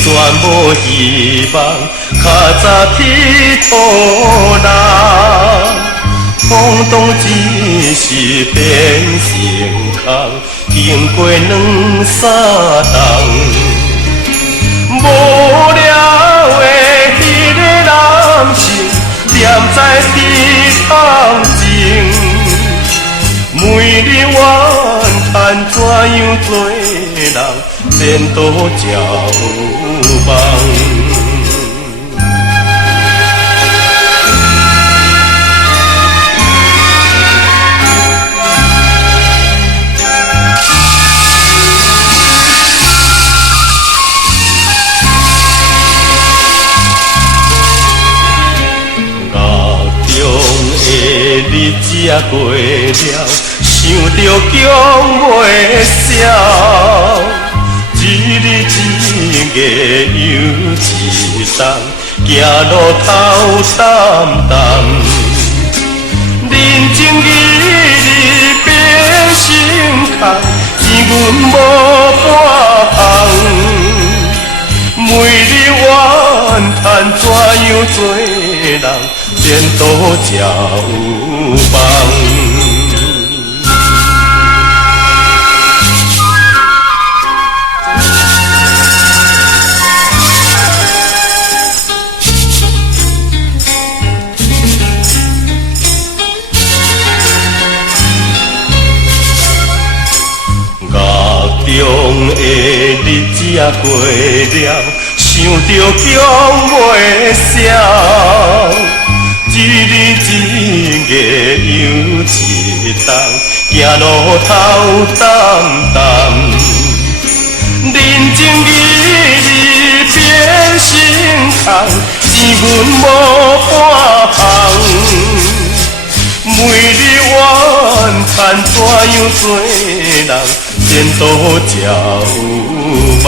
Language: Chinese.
全无希望，较早铁土人。风动只是变成空，经过两三冬，无聊的迄个男性，踮在池塘前，每日怨叹怎样做人，前途才有望。日子啊过了，想着强袂消，一日一月又一冬，行路头澹澹，人情义理变成空，钱阮无半项，每日怨叹怎样做人。前途才有望。家中的日子啊过了，想着强袂消。一日一月又一冬，行路头澹澹，人情义理变成空，钱阮无半项，每日怨叹怎样做人，前途才有望。